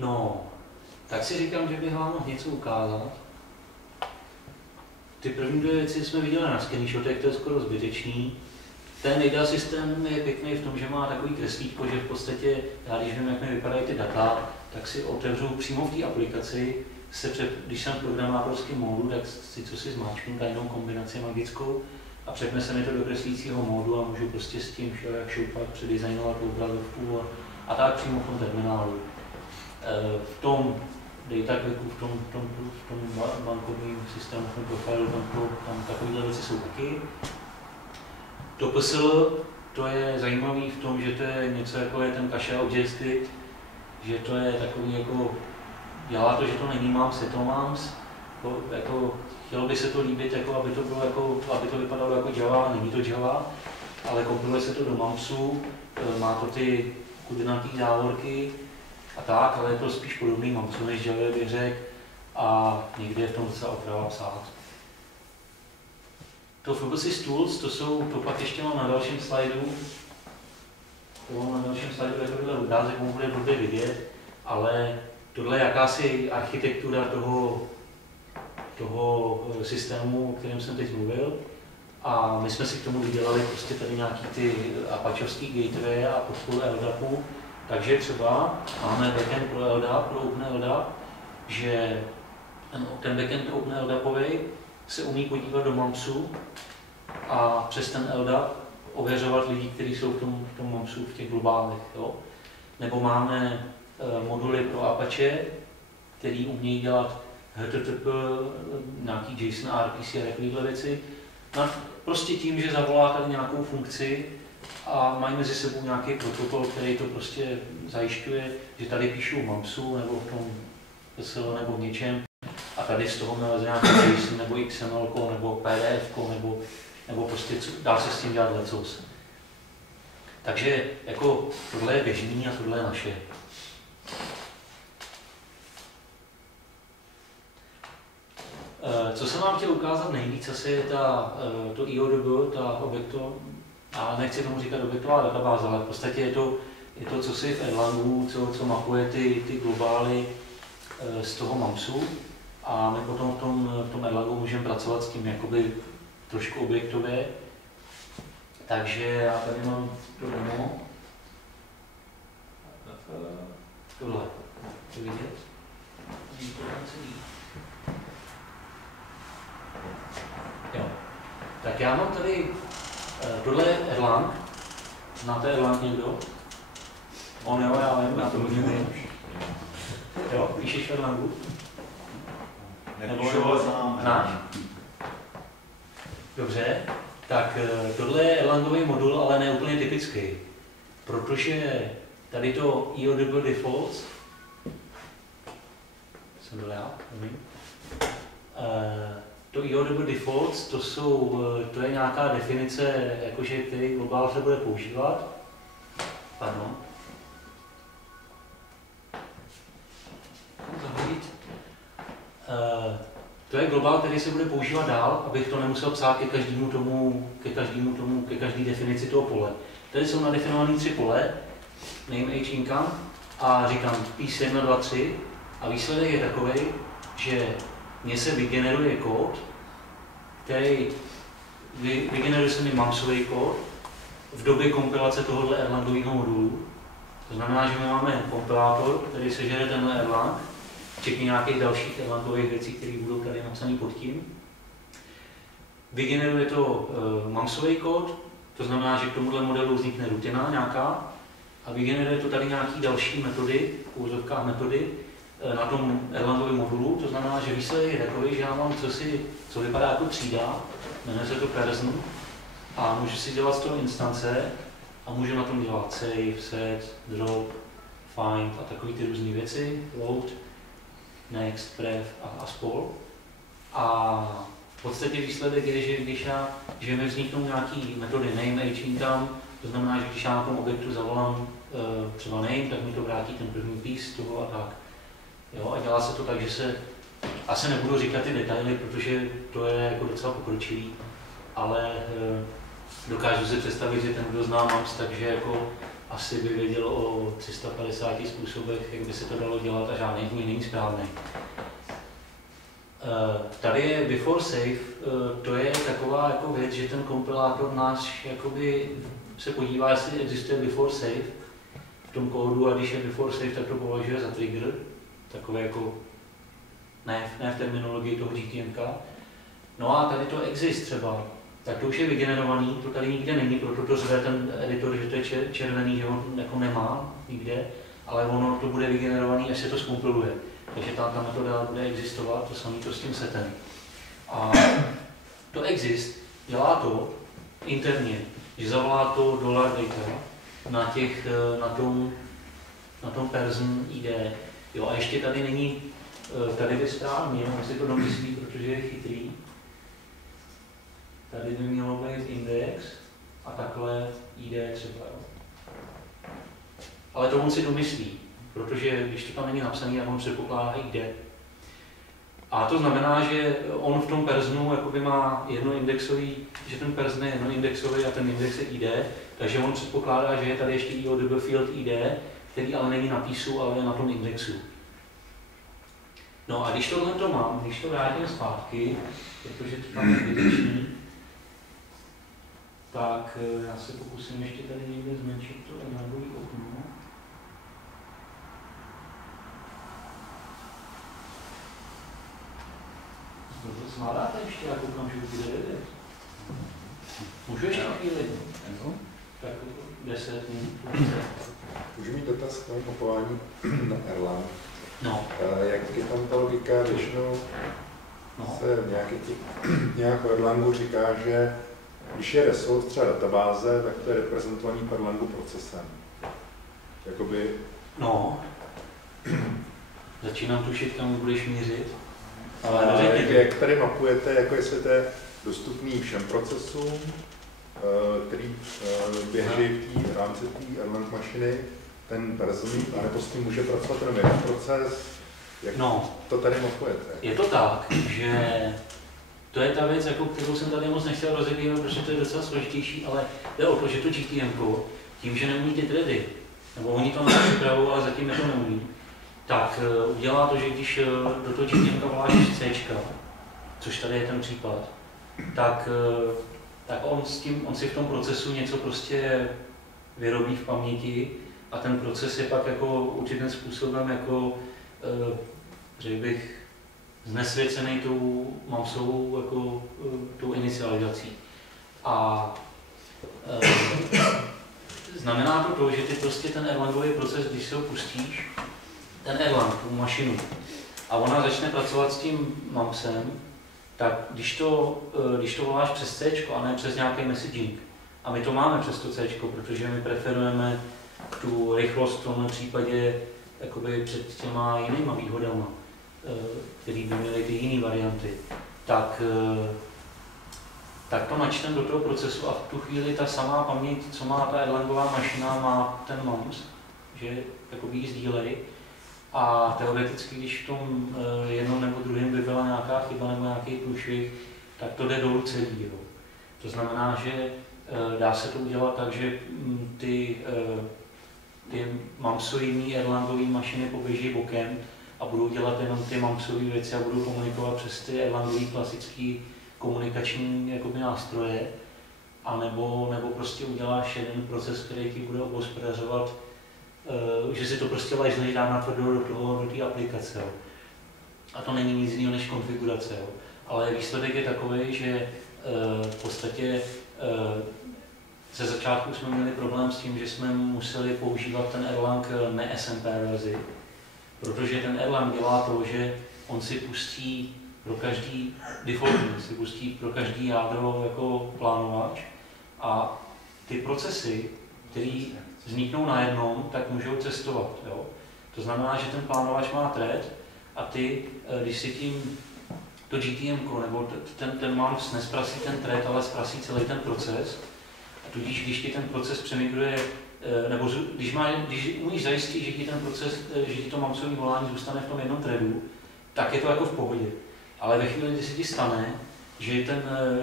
No, tak si říkám, že bych vám mohl něco ukázat. Ty první dvě věci jsme viděli na screenshotech, to je skoro zbytečný. Ten data systém je pěkný v tom, že má takový kreslítko, že v podstatě, já když vím, jak mi vypadají ty data, tak si otevřu přímo v té aplikaci, když jsem v programátorském módu, tak si co si zmáčknu tajnou kombinaci magickou a přepne mi to do kreslícího módu a můžu prostě s tím jak šoupat, předizajnovat obrazovku a tak přímo v tom terminálu. V tom DataQuicku, v tom bankovním systému, v tom profilu, tam takovéhle věci jsou taky. To PSL, to je zajímavý v tom, že to je něco jako je ten cache object script, že to je takový jako, dělá to, že to není MAMS, je to MAMS, jako, chtělo by se to líbit, jako, aby to bylo jako, aby to vypadalo jako Java, není to Java, ale kompiluje se to do MAMSu, má to ty kudinatý závorky a tak, ale je to spíš podobný MAMSu než Java, bych řekl, a někde je v tom docela oprava psát. To Phobosys Tools, to pak ještě mám na dalším slajdu. To mám na dalším slajdu takovýhle obrázek, bude blbě vidět, ale tohle je jakási architektura toho systému, o kterém jsem teď mluvil. A my jsme si k tomu vydělali prostě tady nějaký ty apačovský gateway a podporu LDAPu. Takže třeba máme backend pro LDAP, pro OpenLDAP, že ten backend OpenLDAPový se umí podívat do MAMSu a přes ten LDAP ověřovat lidi, kteří jsou v tom MAMSu, v těch globálech. Jo? Nebo máme moduly pro Apache, který umějí dělat HTTP, nějaký JSON, RPC a takovéhle věci. Prostě tím, že zavolá tady nějakou funkci a mají mezi sebou nějaký protokol, který to prostě zajišťuje, že tady píšou MAMSu nebo v tom PSL nebo v něčem. A tady z toho naleze nějaký JSON nebo XML nebo PDF nebo prostě dá se s tím dělat lecos. Takže jako tohle je běžný a tohle je naše. Co jsem vám chtěl ukázat nejvíc, asi je to IODB, ta objekto, a nechci tomu říkat objektová databáze, ale v podstatě je to co si v Erlangu, co mapuje ty globály z toho MAMSu. A my potom v tom Erlangu můžeme pracovat s tím jakoby trošku objektově. Takže já tady mám to demo. Tohle. To vidět? Jo. Tak já mám tady, tohle je Erlang. Znáte Erlang někdo? On jo, já vím, já to můžu. Jo, píšeš v Erlangu? Nebo znáš? Dobře, tak tohle je Erlangový modul, ale ne úplně typický, protože tady to IODB defaults, jsem byl já, to IODB defaults, to je nějaká definice, jakože který globál se bude používat. Pardon. To je globál, který se bude používat dál, abych to nemusel psát ke každé definici toho pole. Tady jsou nadefinované 3 pole, name, age, income, a říkám piece 1, 2, 3, a výsledek je takový, že mně se vygeneruje kód, který vygeneruje se mi MAMSový kód v době kompilace tohoto Erlangového modulu. To znamená, že my máme kompilátor, který sežere tenhle Erlang, včetně nějakých dalších Erlangových věcí, které budou tady napsané pod tím. Vygeneruje to MAMSový kód, to znamená, že k tomuhle modelu vznikne rutina nějaká a vygeneruje to tady nějaké další metody, v úvozovkách metody, na tom Erlangovém modulu. To znamená, že výsledek je takový, že já mám co vypadá jako třída, jmenuje se to person, a můžu si dělat z toho instance a můžu na tom dělat save, set, drop, find a takové ty různé věci, load, next, prev a spol. A v podstatě výsledek je, že mi vzniknou nějaké metody name, age, income, to znamená, že když já na tom objektu zavolám třeba name, tak mi to vrátí ten první piece toho a tak. Jo, a dělá se to tak, že se, asi nebudu říkat ty detaily, protože to je jako docela pokročilý, ale dokážu si představit, že ten, kdo zná MAMS, takže jako asi by věděl o 350 způsobech, jak by se to dalo dělat a žádný z nich není správný. Tady je before safe, to je taková jako věc, že ten kompilátor náš jakoby se podívá, jestli existuje before safe v tom kódu a když je before safe, tak to považuje za trigger, takové jako ne v terminologii toho GTMK. No a tady to exist třeba, tak to už je vygenerovaný, to tady nikde není, proto to řve ten editor, že to je červený, že on jako nemá nikde, ale ono to bude vygenerovaný, až se to zkompiluje. Takže ta metoda bude existovat, to samé to s tím setem. A to exist dělá to interně, že zavolá to $data na tom person ID. Jo, a ještě tady není, tady by správně, on si to domyslí, protože je chytrý. Tady by mělo být index a takhle ID třeba. Ale to on si domyslí, protože když to tam není napsané, tak on předpokládá ID. A to znamená, že on v tom personu jakoby má jednoindexový, že ten person je jednoindexový a ten index je ID, takže on předpokládá, že je tady ještě IODB field ID, který ale není na písu, ale je na tom indexu. No a když tohle to mám, když to vrátím zpátky, protože to tam je zbytečný, tak já se pokusím ještě tady někde zmenšit to enablový okno. To zvládáte ještě, já koukám, že bude 9. Můžu ještě chvíli? Tak 10 minut. Můžu mít dotaz k tomu mapování na Erlang. No. Jak je tam ta logika, většinou se nějak v Erlangu říká, že když je resource třeba databáze, tak to je reprezentovaný v Erlangu procesem. Jakoby... No. Začínám tušit, kam budeš mířit. Ale jak tady mapujete, jako jestli to je dostupný všem procesům, který běží v té rámci té Erlang mašiny, ten person, anebo s tím může pracovat jenom jeden proces, jak to tady mapujete? Je to tak, že to je ta věc, jako, kterou jsem tady moc nechtěl rozebírat, protože to je docela složitější, ale jde o to, že to GTM, tím, že neumí ty thready, nebo oni to nepřipravují, ale zatím to neumí, tak udělá to, že když do toho GTM voláš C, což tady je ten případ, tak on si v tom procesu něco prostě vyrobí v paměti a ten proces je pak jako určitým způsobem jako, řekl bych, znesvěcený tou mamsovou jako tou inicializací. A znamená to, že ty prostě ten Erlangový proces, když se ho pustíš, ten Erlang, tu mašinu, a ona začne pracovat s tím mamsem, tak když to voláš přes C a ne přes nějaký messaging, a my to máme přes to C, protože my preferujeme tu rychlost v tomhle případě jakoby před těma jinýma výhodama, který by měly ty jiné varianty, tak to načtem do toho procesu a v tu chvíli ta samá paměť, co má ta Erlangová mašina, má ten mams, že jakoby ji sdílej. A teoreticky, když v tom jednom nebo druhém by byla nějaká chyba nebo nějaký průšvih, tak to jde dolů celý. Jo. To znamená, že dá se to udělat tak, že ty mamsový Erlangový mašiny poběží bokem a budou dělat jenom ty mamsové věci a budou komunikovat přes ty Erlangový klasický komunikační jakoby, nástroje, a nebo prostě uděláš jeden proces, který ti bude obhospodařovat, že si to prostě lažnej dá natvrdo do té aplikace. Jo. A to není nic jiného než konfigurace. Jo. Ale výsledek je takový, že v podstatě ze začátku jsme měli problém s tím, že jsme museli používat ten Erlang ne SMP verzi, protože ten Erlang dělá to, že on si pustí pro každý defaultní, si pustí pro každý jádro jako plánovač a ty procesy, které vzniknou najednou, tak můžou cestovat. Jo? To znamená, že ten plánovač má thread a ty, když si tím to GTM, nebo ten mams nesprasí ten thread, ale sprasí celý ten proces, a tudíž když ti ten proces přemigruje, nebo když umíš zajistit, že ti ten proces, že ti to mamsové volání zůstane v tom jednom threadu, tak je to jako v pohodě. Ale ve chvíli, kdy se ti stane,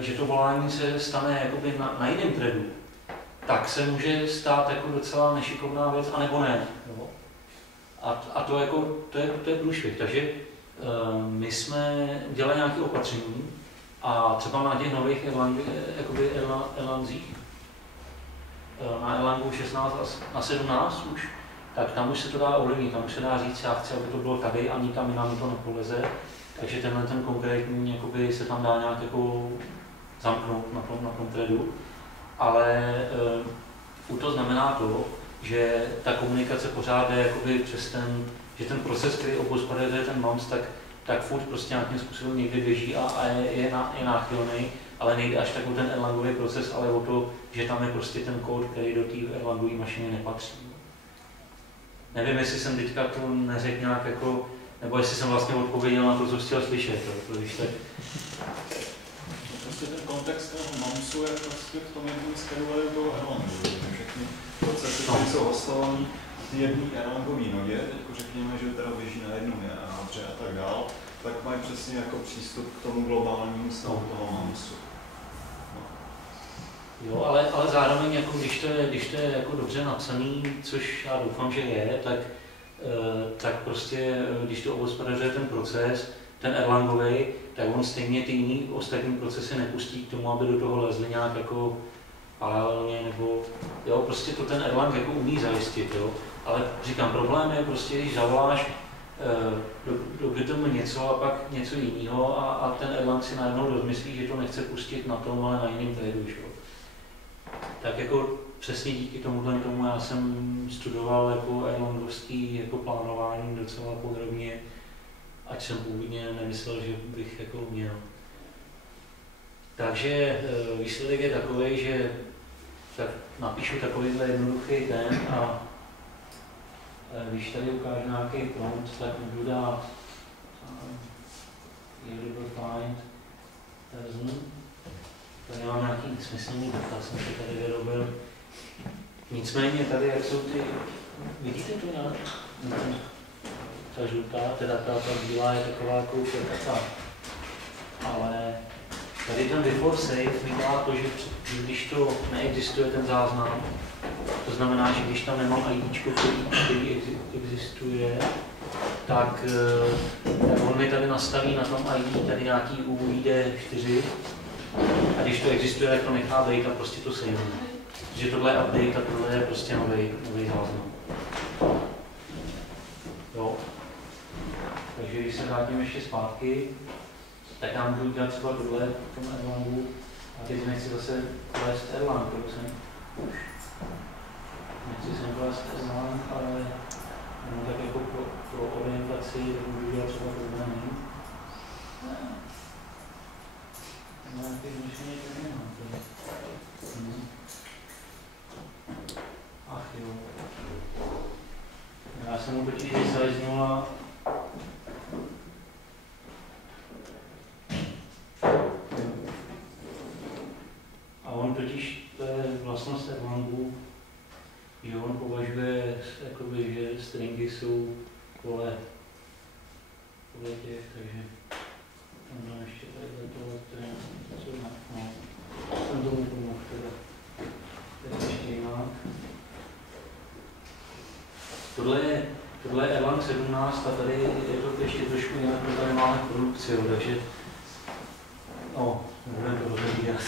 že to volání se stane jakoby na jiném threadu, tak se může stát jako docela nešikovná věc, anebo ne. Jo? A to, jako, to je průšvih. Takže my jsme dělali nějaké opatření a třeba na těch nových Erlangzích, na Erlangu 16 a 17 už, tak tam už se to dá ovlivnit, tam už se dá říct, já chci, aby to bylo tady a nikam jinam to nepoleze. Takže tenhle ten konkrétní jakoby, se tam dá nějak jako zamknout na tom threadu. Ale to znamená to, že ta komunikace pořád jde jakoby přes že ten proces, který obhospodařuje ten MAMS, tak furt prostě nějakým způsobem někdy běží a je náchylný, ale nejde až tak o ten Erlangový proces, ale o to, že tam je prostě ten kód, který do té Erlangové mašiny nepatří. Nevím, jestli jsem teďka to neřekl nějak jako, nebo jestli jsem vlastně odpověděl na to, co chtěl slyšet, když tak. Prostě ten kontext toho MAMSu je prostě v tom jednom skeduleru toho Erlangu. Všechny procesy, které jsou hostované v té jedné Erlangové nodě, teď řekněme, že teda běží na jednom jádře a tak dál, tak mají přesně jako přístup k tomu globálnímu stavu toho MAMSu. No. Jo, ale zároveň, jako, když to je jako dobře napsaný, což já doufám, že je, tak prostě, když to obhospodařuje ten proces, ten Erlangový, tak on stejně ty jiný ostatní procesy nepustí k tomu, aby do toho lezli nějak jako paralelně, nebo jo, prostě to ten Erlang jako umí zajistit, jo. Ale říkám, problém je prostě, když zavoláš do GTM něco a pak něco jiného a ten Erlang si najednou rozmyslí, že to nechce pustit na tom, ale na jiném threadu, jo. Tak jako přesně díky tomu já jsem studoval jako erlangovský jako plánování docela podrobně, ať jsem původně nemyslel, že bych jako měl. Takže výsledek je takový, že tak napíšu takovýhle jednoduchý ten a když tady ukážu nějaký prompt, tak můžu dát find person. Tady mám nějaký smyslný data, jsem si tady vyrobil. Nicméně tady, jak jsou ty, vidíte to nějak? Ta žlutá, teda ta bílá je taková jako data. Ale tady ten before save mi dělá to, že když to neexistuje ten záznam, to znamená, že když tam nemám IDčko, který existuje, tak on mi tady nastaví na tom ID tady nějaký UID4 a když to existuje, tak to nechá být a prostě to save. Takže tohle je update a tohle je prostě nový záznam. Jo. Takže když se vrátím ještě zpátky, tak já můžu udělat třeba tohle v tom Erlangu a teď nechci zase klést Erlang, nechci sem klést Erlang, ale tak jako pro orientaci tak můžu udělat třeba tohle. Nějaké změšení to nemám. Ach jo. Já jsem mu totiž vysaliznul a on totiž, to je vlastnost Erlangu, že on považuje, jakoby, že stringy jsou podle těch, takže tam dám ještě tady tohle, co jinak, no. Jsem tomu pomohl teda. To je ještě jinak. Tohle je Erlang 17 a tady je to ještě trošku jinak, protože tady máme produkci, takže nebudeme to rozebírat.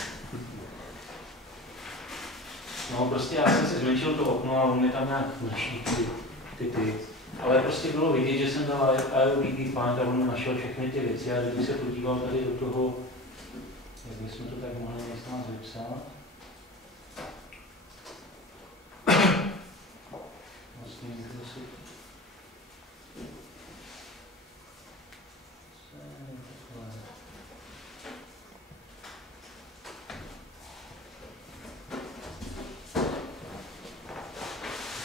No prostě já jsem si zmenšil to okno a on mi tam nějak naší ty. Ale prostě bylo vidět, že jsem dal IODB find a on našel všechny ty věci a kdyby se podíval tady do toho, jak bychom to tak mohli nás vypsat. Vlastně kdo si...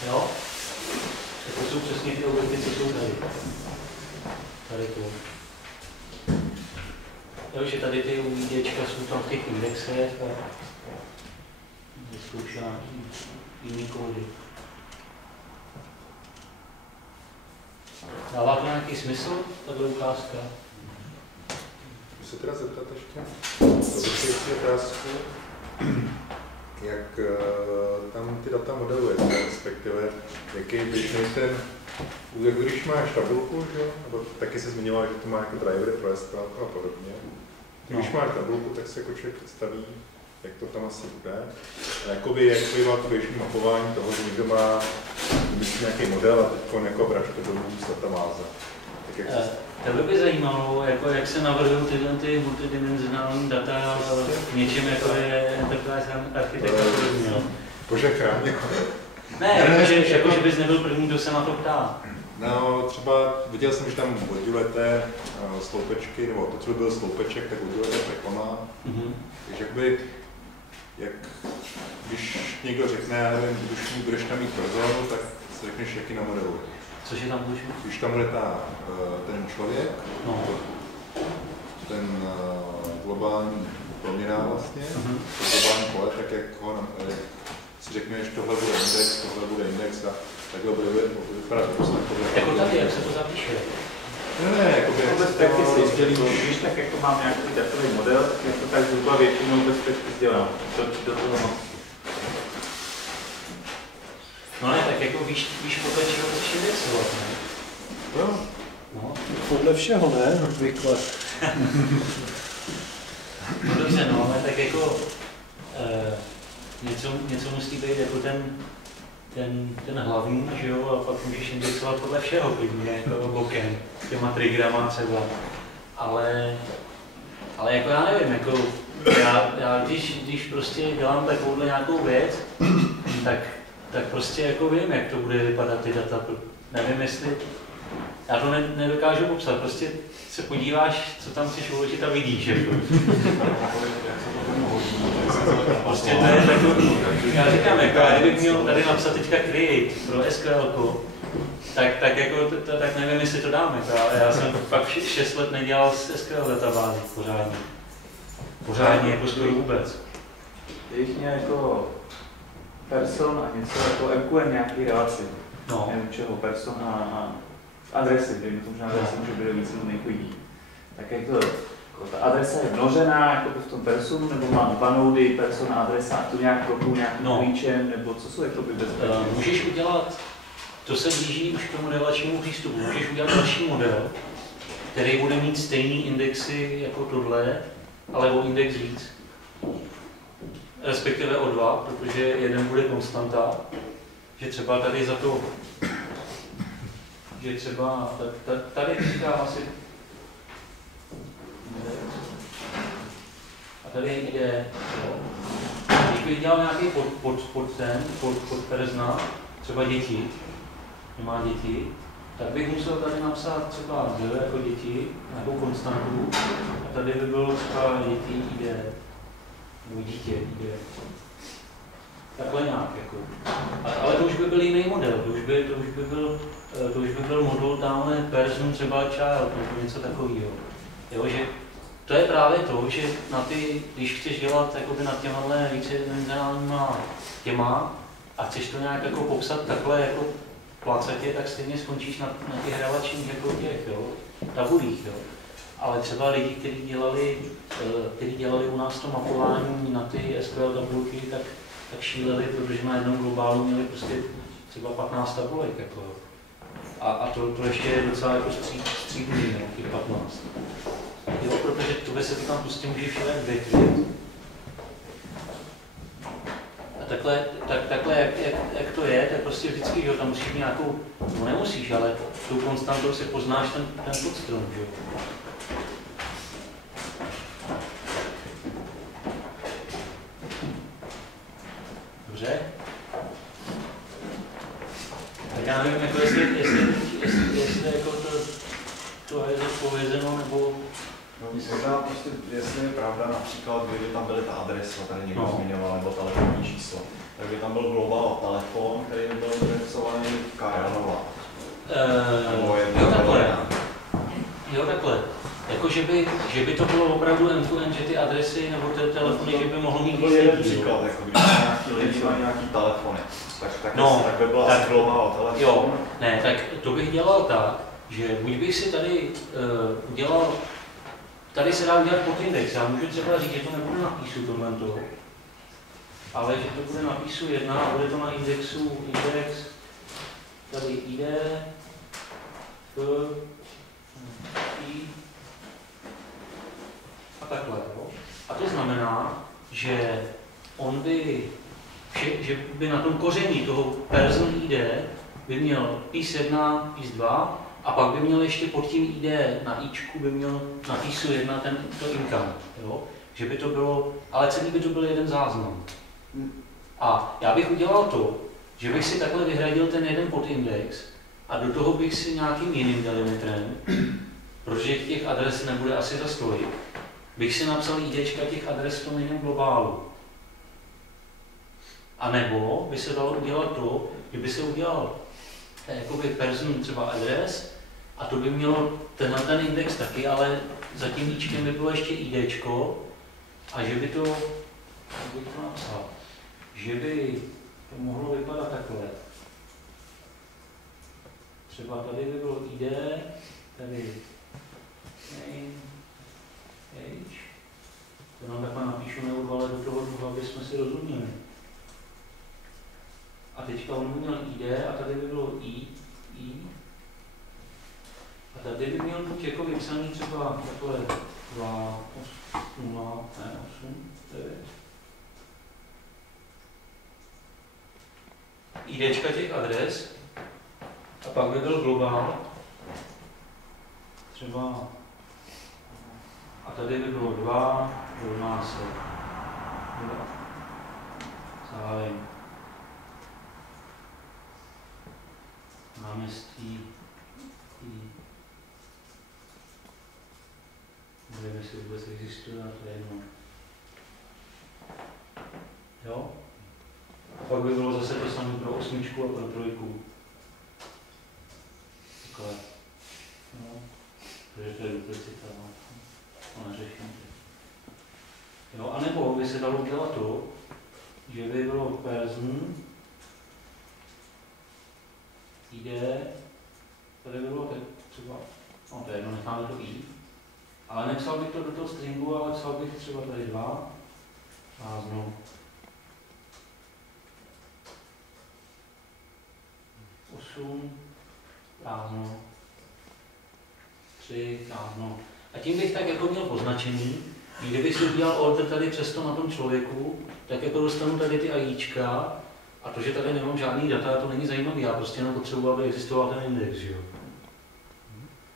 Jo? To jsou přesně ty objekty, co jsou tady. Tady to. Jo, že tady ty UIDčka jsou tam v těch indexech a vyzkouším nějaký jiný kódy. Dává to nějaký smysl, tato ukázka? Můžu se teda zeptat ještě? To je otázku. jak tam ty data modelujete, respektive jaký běžný ten, jako když máš tabulku, že? Nebo taky se zmiňoval, že to má jako drivery pro SQL a podobně. Když máš tabulku, tak si jako člověk představí, jak to tam asi bude. A jakoby, jak bývá to běžné mapování toho, že někdo má nějaký model a teď jako vražte dolů z databáze. To by zajímalo, jako jak se navrhují tyhle ty multidimenzionální data v něčem, jako je enterprise architecture. Bože chráň. Ne, že bys nebyl první, kdo se na to ptá. No, třeba viděl jsem, že tam oddělujete sloupečky, nebo to, co by byl sloupeček, tak oddělujete reklama. Takže jakby, když někdo řekne, já nevím, budeš tam mít personu, tak si řekneš, jaký namodeluje. Cože tam budeš mít? Když tam bude ten člověk, ten globální proměná vlastně, to globální pole, tak jak si řekneš, tohle bude index a takhle bude vypadat. Jako tady, jak se to zapíše? Ne, jako bez spekty si sdělím, když tak jako mám nějaký datový model, tak je to tak zhruba většinou bez spekty sdělám. Do toho No ne, tak jako víš podle čeho chceš indexovat, ne? No. Podle všeho, ne? Obvykle. No dobře, no, ale tak jako něco musí být jako ten hlavní, že jo, a pak můžeš indexovat podle všeho, klidně, jako bokem, těma triggerama třeba. Ale jako já nevím, jako já když prostě dělám takovouhle nějakou věc, tak prostě jako vím, jak to bude vypadat ty data. Nevím, jestli... Já to nedokážu popsat, prostě se podíváš, co tam chceš uložit a vidíš, jako. Prostě to je takový... Já říkám, jako, kdybych měl tady napsat teďka create pro SQL, tak jako, tak nevím, jestli to dám, jako, ale já jsem fakt 6 let nedělal s SQL databází pořádně. Pořádně, jako skoro vůbec. Kdybych měl jako person a něco jako MQN nějaký relaci. No. Nevím čeho, person a adresy, dejme tomu, že adresy může být víc nebo jiný. Tak jak to, ta adresa je množená jako v tom personu, nebo má 2 nody, person a adresa, a tu nějak propůl nějakým klíčem, nebo co jsou jako bezpečné? Můžeš udělat, to se blíží už k tomu relačnímu přístupu, můžeš udělat další model, který bude mít stejný indexy jako tohle, ale o index víc. Respektive o 2, protože jeden bude konstanta, že třeba tady za to, že třeba tady říká asi a tady je ide. Když bych dělal nějaký podperzna, třeba děti, nemá děti, tak bych musel tady napsat třeba D jako děti, nějakou konstantu, a tady by bylo třeba děti ide. Můj dítě jde. Takhle nějak, jako. Ale to už by byl jiný model, to už by byl modul tamhle person třeba child, nebo něco takového. Jo, že to je právě to, že když chceš dělat jakoby na těmahle vícedimenzionálníma těma a chceš to nějak jako popsat takhle jako placetě, tak stejně skončíš na těch relačních jako těch, jo, tabulích, jo. Ale třeba lidi, kteří dělali u nás to mapování na ty SQL tabulky, tak šíleli, protože na jednom globálu měli prostě třeba 15 tabulek. Jako. A to ještě je docela jako střídný, no, těch 15. Jo, protože tohle se to tam prostě může všelijak vytvořit. A takhle jak to je, tak prostě vždycky, že jo, tam musíš nějakou, no nemusíš, ale tou konstantou si poznáš ten podstrom, že jo. Dobře? Tak já nevím, jako jestli jako to je zodpovězeno, nebo... No, možná prostě, jestli je pravda, například, kdyby tam byly ta adresa, tady někdo zmiňoval, nebo telefonní číslo, tak by tam byl global telefon, který by byl indexovaný Kajanova. Jo, takhle. Jako, že by to bylo opravdu end-to-end, že ty adresy nebo ty telefony, že by mohlo mít jeden příklad, jako když nějaký lidi mají nějaký telefony, tak by byla asi global telefon. Jo, ne, tak to bych dělal tak, že buď bych si tady udělal, tady se dá udělat podindex, já můžu třeba říct, že to nebudu napíšu tohle, ale že to bude na písu 1 a bude to na indexu index, tady ID, F, I a takhle. Jo? A to znamená, že on by, že by na tom koření toho person ID by měl PIS 1, PIS 2 a pak by měl ještě pod tím ID na Ičku by měl na PISu 1 to income. Jo? Že by to bylo, ale celý by to byl jeden záznam. A já bych udělal to, že bych si takhle vyhradil ten jeden podindex a do toho bych si nějakým jiným delimitrem, protože těch adres nebude asi za stolik, bych si napsal IDčka těch adres v tom jiném globálu. A nebo by se dalo udělat to, že by se udělal jakoby person třeba adres a to by mělo ten index taky, ale za tím Ičkem by bylo ještě IDčko a že by to, jak bych to napsal, že by to mohlo vypadat takhle. Třeba tady by bylo ID, tady name, age. To nám takhle napíšu neurvale do toho druhu, aby jsme si rozuměli. A teďka on by měl ID a tady by bylo I. A tady by měl buď jako vypsaný třeba takhle 2, 0, ne 8, 9. IDčka těch adres a pak by byl globál třeba a tady by bylo 2, rovná se 2, zájem, náměstí, nevím, jestli vůbec existuje, ale to je jedno. Jo? A pak by bylo zase to samé pro 8 a pro 3. Takhle. No. Protože to je duplicita, no. To neřeším. Jo, a nebo by se dalo udělat to, že by bylo person, ID, tady by bylo třeba, no to je jedno, necháme to I, ale nepsal bych to do toho stringu, ale psal bych třeba tady 2, prázdno. 8, prázdno, 3, prázdno. A tím bych tak jako měl poznačený, kdybych si udělal order tady přesto na tom člověku, tak jako dostanu tady ty AIčka a to, že tady nemám žádný data, to není zajímavé, já prostě jenom potřebuji, aby existoval ten index, jo.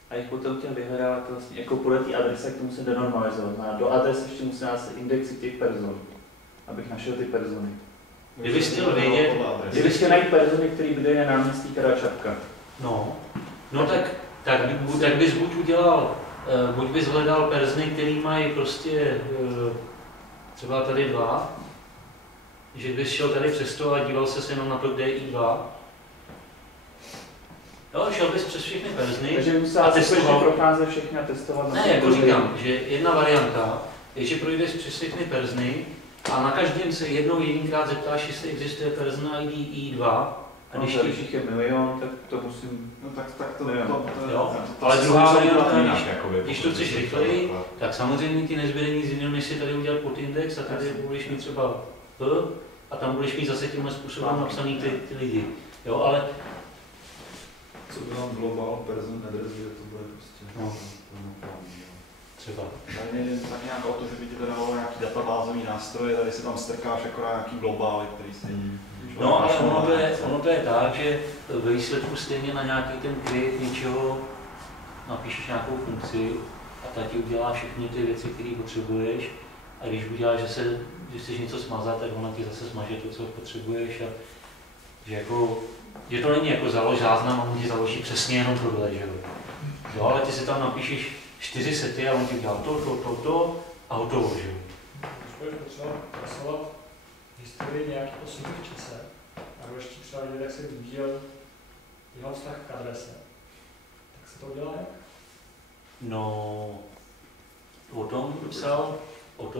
A jak potom chtěl vyhledávat vlastně, jako podle té adrese, k tomu se denormalizovat. Do adrese ještě musím dát indexy těch person, abych našel ty persony. Kdybych chtěl vědět, kdybych chtěl najít persony, který bydlí na náměstí Karačapka. No tak bys buď udělal, buď bys hledal persony, který mají prostě třeba tady 2, že bys šel tady přes to a díval se jenom na to, kde je I2. Jo, šel bys přes všechny persony. Takže musel testoval procházet všechny a testovat. Ne, jako říkám, že jedna varianta je, že projdeš přes všechny persony a na každém se jedinkrát zeptáš, jestli existuje person ID I2. A když jich je milion, tak to musím... No tak to jo, ale druhá varianta, když to chceš rychleji, tak samozřejmě ti nezbyde nic jiného, než si tady udělat podindex a tady budeš mít třeba P a tam budeš mít zase tímhle způsobem napsaný ty lidi. Jo, ale... Co by vám global person address, že to bude prostě... No. Třeba. Tady nejde tak nějak o to, že by ti to dalo nějaký databázový nástroje, tady si tam strkáš akorát nějaký globály, který si... No, ale ono to je tak, že ve výsledku stejně na nějaký ten create něčeho napíšeš nějakou funkci a ta ti udělá všechny ty věci, které potřebuješ a když uděláš, že chceš něco smazat, tak ona ti zase smaže to, co potřebuješ a že to není jako založ záznam a on ti založí přesně jenom tohle, že jo, ale ty si tam napíšeš 4 sety a on ti udělá to a hotovo, že jo. Už budeš potřeba pracovat historii nějakých posunů v čase a budeš třeba vidět, jak se vyvíjel jeho vztah k adrese. Tak se to udělá jak? No, o tom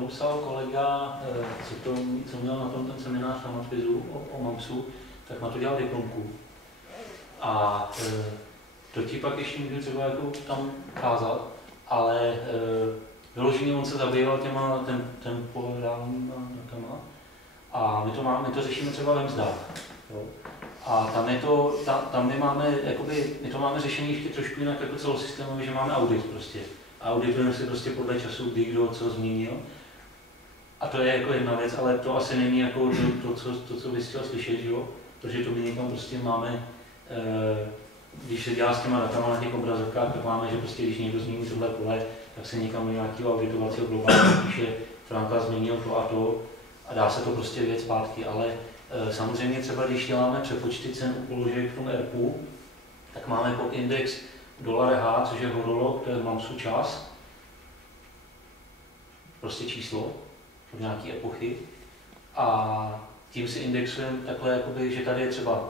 psal kolega, co měl na tom ten seminář na Matfizu o MAMSu, tak na to dělal diplomku. A to ti pak ještě můžu třeba jako tam kázat, ale vyloženě on se zabýval těma temporálníma datama A my to řešíme třeba ve mzdách. Jo. A tam my to máme řešený ještě trošku jinak jako celosystémově, že máme audit prostě. A auditujeme si prostě podle času, kdy kdo co změnil. A to je jako jedna věc, ale to asi není jako to co bys chtěl slyšet, jo? Protože to my někam prostě máme, když se dělá s těma datama na těch obrazovkách, tak máme, že prostě když někdo změní tohle pole, tak se někam do nějakého auditovacího globálního píše, Franka změnil to a dá se to prostě věc zpátky, ale samozřejmě třeba když děláme přepočty cen u položek v tom ERPu, tak máme pod index $H, což je horolog, to je v MAMSu čas, prostě číslo od nějaké epochy a tím si indexujeme takhle, jakoby, že tady je třeba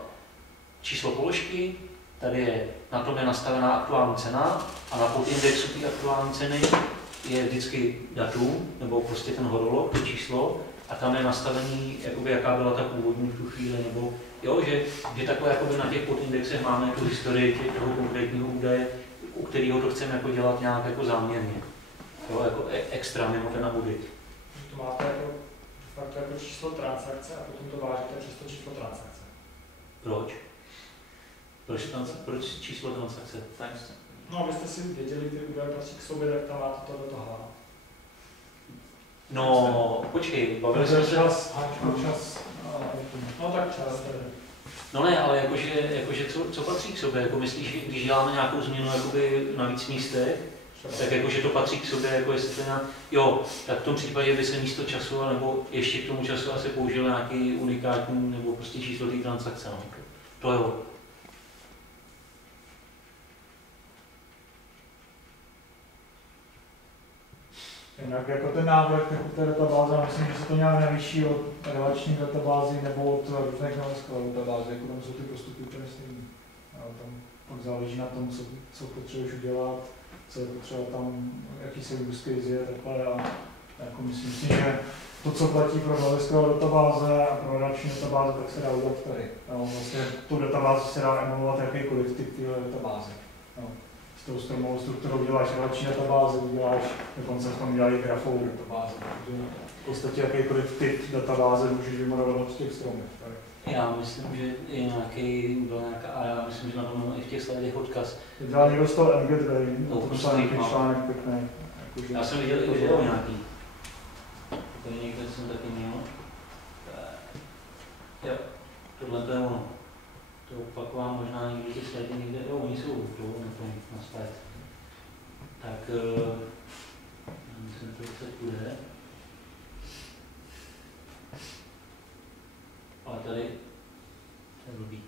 číslo položky, tady je, na tom je nastavená aktuální cena a na podindexu té aktuální ceny je vždycky datum, nebo prostě ten horolog, to číslo, a tam je nastavený, jakoby, jaká byla ta původní v tu chvíli, nebo jo, že takhle jakoby na těch podindexech máme tu historii toho konkrétního údaje, u kterého to chceme jako dělat nějak jako záměrně, jo, jako extra mimo ten audit. To máte jako číslo transakce a potom to vážíte přes to číslo transakce. Proč? Proč číslo transakce? No, abyste si věděli, ty údaje patří k sobě, tak tam máte to do toho. No, počkej, bavili jsme se... čas. No tak čas tedy. No ne, ale jakože co patří k sobě? Jako myslíš, když děláme nějakou změnu jakoby na víc místech, tak jakože to patří k sobě, jako jestli to jo, tak v tom případě by se místo času, nebo ještě k tomu času asi použil nějaký unikátní, nebo prostě číslo té transakce, no. To jo. Jinak jako ten návrh té databáze, myslím, že se to nějak neliší od relační databázy nebo od různých naleziskové databáze, jako tam jsou ty postupy úplně stejný. Tam pak záleží na tom, co potřebuješ udělat, co je potřeba tam, jaký se use case je, takhle a jako myslím si, že to, co platí pro naleziskové databáze a pro relační databáze, tak se dá udělat tady. Vlastně tu databázi se dá emulovat jakýkoliv typ téhle databáze. S tou stromovou strukturou děláš relační databáze, děláš, dokonce v tom dělají grafovou databáze, protože v podstatě jakýkoliv typ databáze můžeš vymodelovat z těch stromů. Já myslím, že je byla nějaká, a já myslím, že na tom i v těch slidech odkaz. Dělá někdo z toho NGetWay, to psal nějaký článek pěkný. Já jsem viděl i video nějaký. Tady někde jsem taky měl. Jo, tohle to je ono. To pak vám možná někdy ty slidy někde, jo, oni jsou tu na slide. Tak, myslím, že to bude. Ale tady, to je blbý.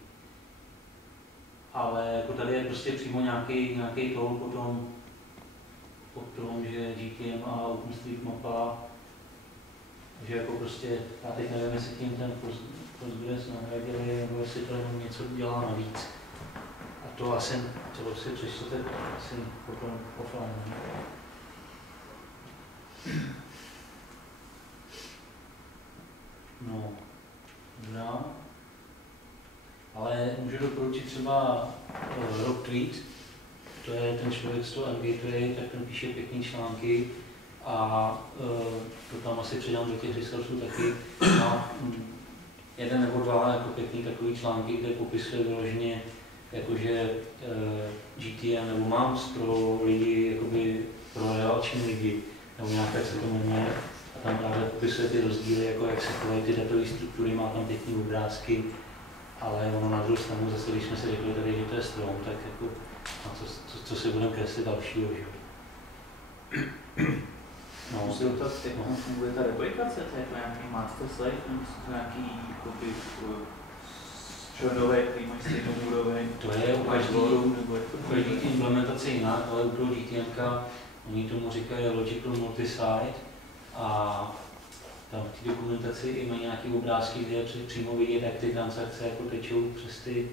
Ale jako tady je prostě přímo nějaký tool potom, že GTM a OpenStreetMap, že jako prostě, já teď nevím, jestli tím ten Postgres nahradili, nebo jestli to jenom něco dělá navíc. A to asi, to si přečtete asi potom offline. No, dobrá. Ale můžu doporučit třeba Rob Tweet, to je ten člověk z toho NGetWay, tak ten píše pěkný články a to tam asi přidám do těch resursů taky. Má jeden nebo dva jako pěkný takový články, kde popisuje vyloženě jakože GTM nebo MAMS pro lidi, jakoby pro relační lidi, nebo nějak tak se to jmenuje. A tam právě popisuje ty rozdíly, jako jak se chovají ty datové struktury, má tam pěkný obrázky, ale ono na druhou stranu zase, když jsme si řekli tady, že to je strom, tak jako, co si budeme kreslit dalšího, že? No, musím zeptat, jak funguje ta replikace, to je jako nějaký master slide, nebo jsou to nějaký členové, který mají stejnou úroveň? To je u každý implementace jinak, ale u toho GTMka, oni tomu říkají Logical Multisite a tam v té dokumentaci i mají nějaké obrázky, kde je přímo vidět, jak ty transakce jako tečou přes ty,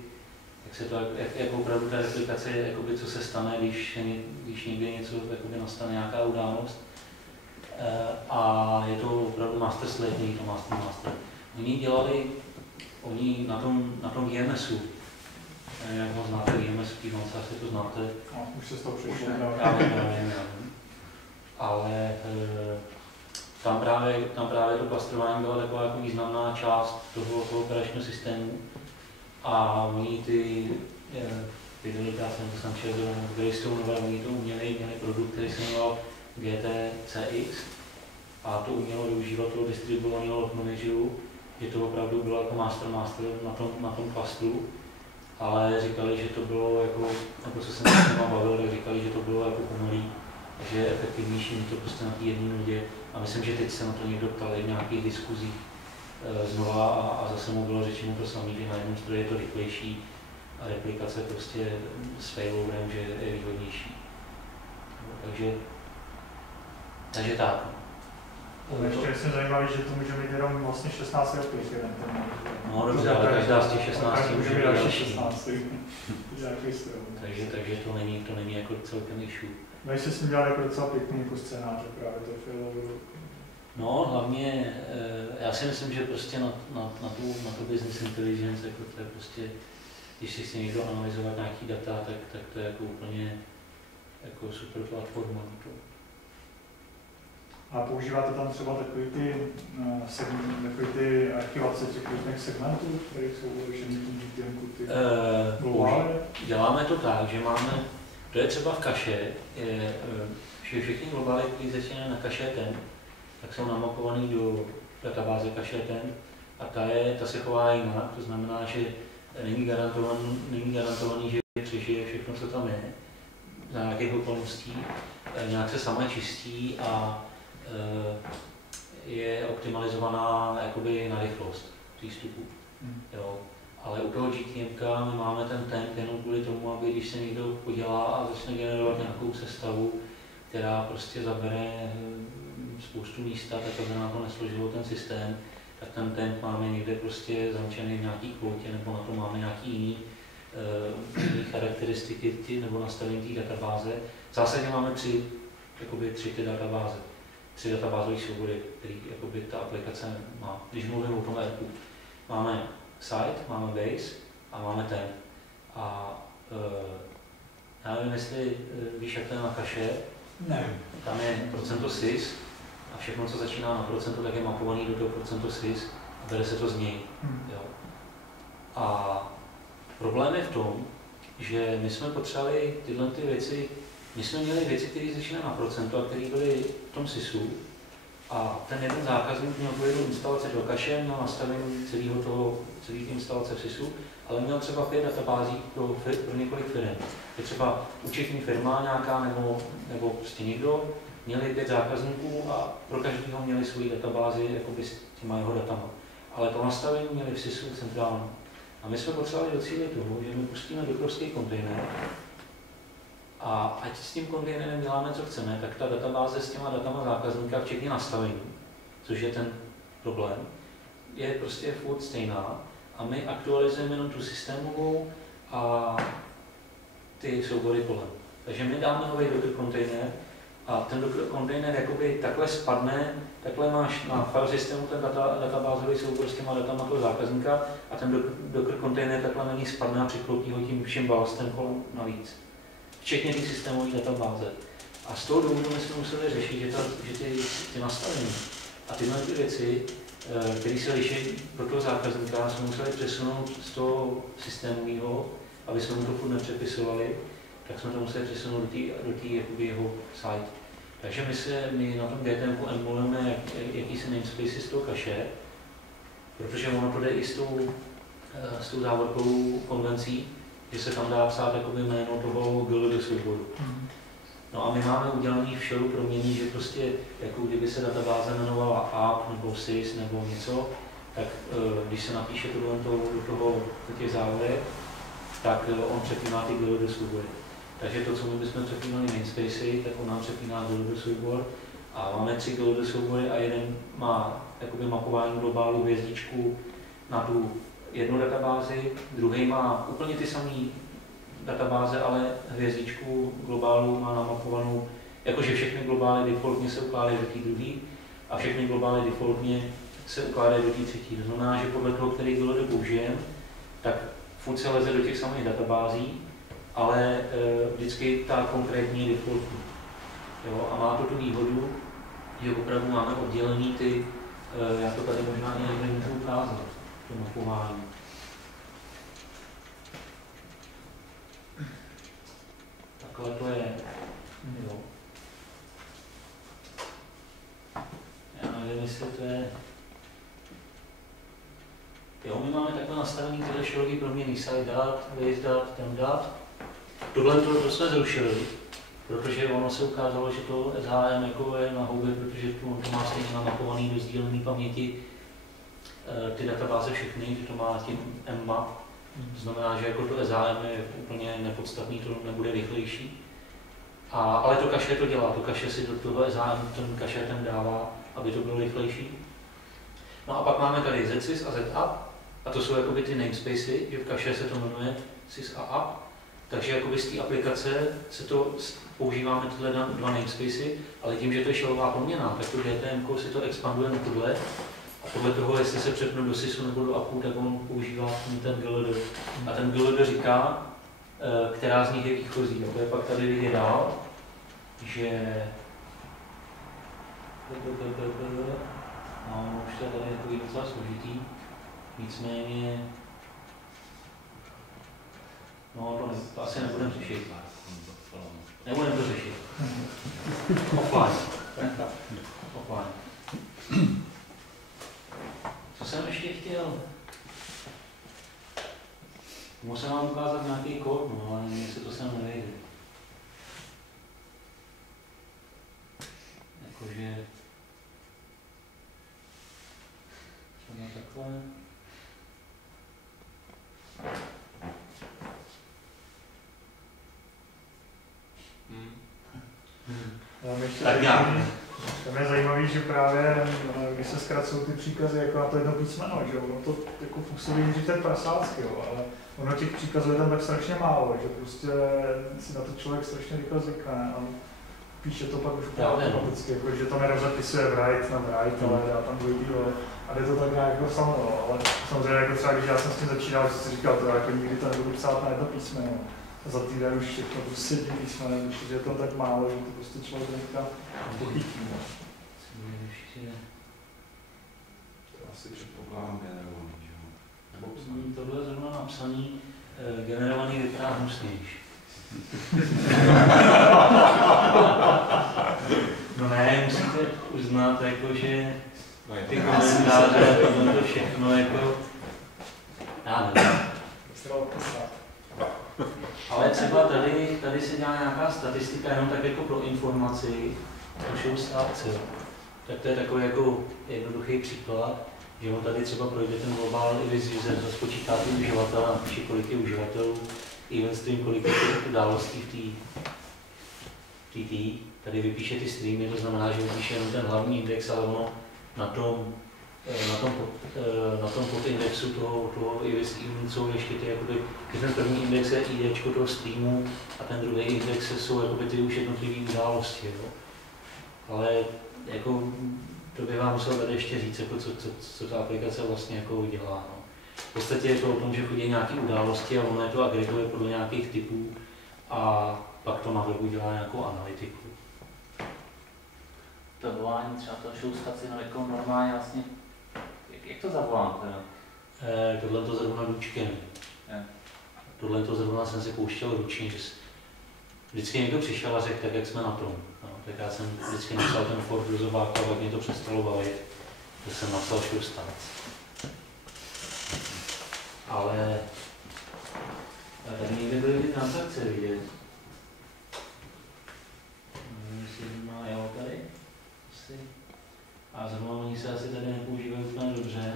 jak se to, jak opravdu ta replikace, jakoby, co se stane, když někde něco jakoby nastane, nějaká událost. A je to opravdu master slate, není to master. Oni na tom IMSu, jak ho znáte, IMS v T-Monce, asi to znáte. Už se z toho přišlo. Já vím. Ale tam právě to klastrování byla taková jako významná část toho operačního systému. A oni ty já jsem tam šel do Greystone, oni to měli produkt, který se jmenoval GTCX a to umělo využívat toho distribuovaného log manageru, že to opravdu bylo jako master na tom klastru, ale říkali, že to bylo jako co jsem s nimi bavil, tak říkali, že to bylo jako pomalý, že je efektivnější mít to prostě na té jedné nodě. A myslím, že teď se na to někdo ptal v nějakých diskuzích znova a zase mu bylo řečeno to samé, že na jednom stroji je to rychlejší a replikace prostě s failoverem, že je výhodnější. Takže tak. Ještě jsem zajímavý, že to může být jenom vlastně 16 replik. No dobře, ale každá z těch 16 může být další 16. Takže to není jako celkem issue. No jsi s tím dělal jako docela pěkný jako scénář, právě to failover. No, hlavně, já si myslím, že prostě na tu business intelligence, jako to je prostě, když si chce někdo analyzovat nějaký data, tak to je jako úplně jako super platforma. A používáte tam třeba takový ty archivace těch různých segmentů, které jsou uloženy v GTM-ku, ty globaly? Děláme to tak, že máme, to je třeba v kaše, že všechny globaly, které začínají na kaše.ten, tak jsou namapovaný do databáze kaše.ten a ta se chová jinak, to znamená, že není garantovaný, že přežije všechno, co tam je, za nějakých okolností, nějak se sama čistí a je optimalizovaná jakoby na rychlost přístupu. Jo. Ale u toho GTM my máme ten temp jenom kvůli tomu, aby když se někdo podělá a začne generovat nějakou sestavu, která prostě zabere spoustu místa, tak aby na to nesložilo ten systém, tak ten temp máme někde prostě zamčený v nějaký kvotě, nebo na to máme nějaký jiný charakteristiky nebo nastavení té databáze. V zásadě máme tři ty databáze. 3 databázové soubory, které ta aplikace má. Když mluvím o tom ERPu, máme site, máme base a máme temp. A já nevím, jestli víš, jak to je na kaše. Ne. Tam je procento sys a všechno, co začíná na procento, tak je mapovaný do toho procento sys a bere se to z něj. Jo. A problém je v tom, že my jsme potřebovali tyhle ty věci. My jsme měli věci, které začínají na procento a které byly v tom SISu a ten jeden zákazník měl tu jednu instalaci do kaše, měl nastavení celé instalace v SISu, ale měl třeba 5 databází pro několik firm. Je třeba účetní firma nějaká nebo prostě někdo, měli 5 zákazníků a pro každého měli svoji databázi jakoby s těma jeho datama. Ale to nastavení měli v SISu centrálně. A my jsme potřebovali docílit toho, že my pustíme dokrovský kontejner, a ať s tím kontejnerem děláme, co chceme, tak ta databáze s těma datama zákazníka, včetně nastavení, což je ten problém, je prostě furt stejná a my aktualizujeme jenom tu systémovou a ty soubory kolem. Takže my dáme nový Docker kontejner a ten Docker kontejner jakoby takhle spadne, takhle máš na file systému ten databázový soubor s těma datama toho zákazníka a ten Docker kontejner takhle na ní spadne a přikloupí ho tím všem balastem kolem navíc. Včetně těch systémových databáze. A z toho důvodu my jsme museli řešit, že ty nastavení a tyhle ty věci, které se liší pro toho zákazníka, jsme museli přesunout z toho systémového, aby jsme mu to furt nepřepisovali, tak jsme to museli přesunout do té jeho site. Takže my na tom GTMku emulujeme jakýsi namespace z toho kaše, protože ono to jde i s tou závorkovou konvencí, že se tam dá psát jméno toho GLD souboru. No a my máme udělaný v shellu promění, že prostě jako kdyby se databáze jmenovala app nebo sys nebo něco, tak když se napíše do těch závorek, tak on přepíná ty GLD soubory. Takže to, co my bychom přepínali namespacey, tak on nám přepíná GLD soubor a máme 3 GLD soubory a jeden má jakoby mapování globálu hvězdičku na tu jednu databázi, druhý má úplně ty samé databáze, ale hvězdičku globálu má namapovanou, jakože všechny globály defaultně se ukládají do té druhé a všechny globály defaultně se ukládají do té třetí. To znamená, že podle toho, který GLD použijeme, tak furt se leze do těch samých databází, ale vždycky ta konkrétní defaultní. Jo, a má to tu výhodu, že opravdu máme oddělený ty, já to tady možná i někde můžu ukázat, to mapování. Takhle to je, jo. Já nevím, jestli to je... Jo, my máme takhle nastavený tyhle šrogy proměny side dat, base dat, temp dat. Tohle to jsme zrušili, protože ono se ukázalo, že to SHM jako je na houbě, protože to má stejně namapovaný do sdílené paměti ty databáze všechny, že to má tím mmap. To znamená, že jako to SHM je úplně nepodstatný, to nebude rychlejší. Ale to cache to dělá, to cache si do toho SHM ten cache ten dává, aby to bylo rychlejší. No a pak máme tady ZSys a ZApp, a to jsou jakoby ty namespacey, že v cache se to jmenuje sys a app. Takže jakoby z té aplikace se to používáme tyhle dva namespacey, ale tím, že to je shellová proměna, tak to GTM si to expanduje na tohle. A podle toho, jestli se přepnu do sysu nebo do appu, tak on používá ten GLD. A ten GLD říká, která z nich je výchozí. To je pak tady vidět dál, že... No, už to je tady takový docela složitý. Nicméně... No, to asi nebudeme řešit. Nebudeme to řešit. Offline. Offline. Co jsem ještě chtěl? Musím vám ukázat nějaký kód, no, ale nevím, jestli to sem nevejde. Jakože... Třeba takhle. Tak nějak. Tam je zajímavý, že právě, když se zkracují ty příkazy jako na to jedno písmeno, že ono to jako působí, že to je prasácky, jo, ale ono těch příkazů je tam tak strašně málo, že prostě si na to člověk strašně rychle zvykne a píše to pak už automaticky, jako, že to nerozepisuje write na write, ale dá tam dvojitý a jde to tak nějak jako samo, ale samozřejmě jako třeba, když já jsem s tím začínal, že si říkal, to jako nikdy to nebudu psát na jedno písmeno. Za týden už všechno prostě jedním písmenem, protože je to tak málo, že to prostě člověk teďka pochytí. To asi předpokládám generovaný, že jo? Nebo psaný. Tohle je zrovna napsaný, generovaný vypadá hnusnější. No ne, musíte uznat, jako, že ty komentáře, to všechno, jako... Já nevím. Ale třeba tady se dělá nějaká statistika, jenom tak jako pro informaci, našeho státce. Tak to je takový jako jednoduchý příklad, že on tady třeba projde ten global event user, rozpočítá ty uživatele, napíše, kolik je uživatelů, event stream, kolik je událostí v té. Tady vypíše ty streamy, to znamená, že vypíše jenom ten hlavní index, ale ono na tom podindexu toho event jsou ještě ty, jakoby, ten první index je ID toho streamu a ten druhý index jsou jakoby, ty už jednotlivé události. Jo. Ale jako, to by vám musel tady ještě říct, jako, co ta aplikace vlastně jako dělá. No. V podstatě je to o tom, že chodí nějaké události a ono je to agreguje podle nějakých typů a pak to na webu dělá nějakou analytiku. To volání třeba toho showstaci na jako normálně vlastně, jak to zavolám teda? Tohle to zrovna ručkem. Tohle to zrovna jsem si pouštěl ručně, že vždycky někdo přišel a řekl tak, jak jsme na tom. No, tak já jsem vždycky napsal ten for do zobáka, pak mě to přestalo bavit, že jsem napsal showstac. Ale někde byly ty transakce vidět. Jestli má jo tady. A zrovna oni se asi tady nepoužívají úplně dobře.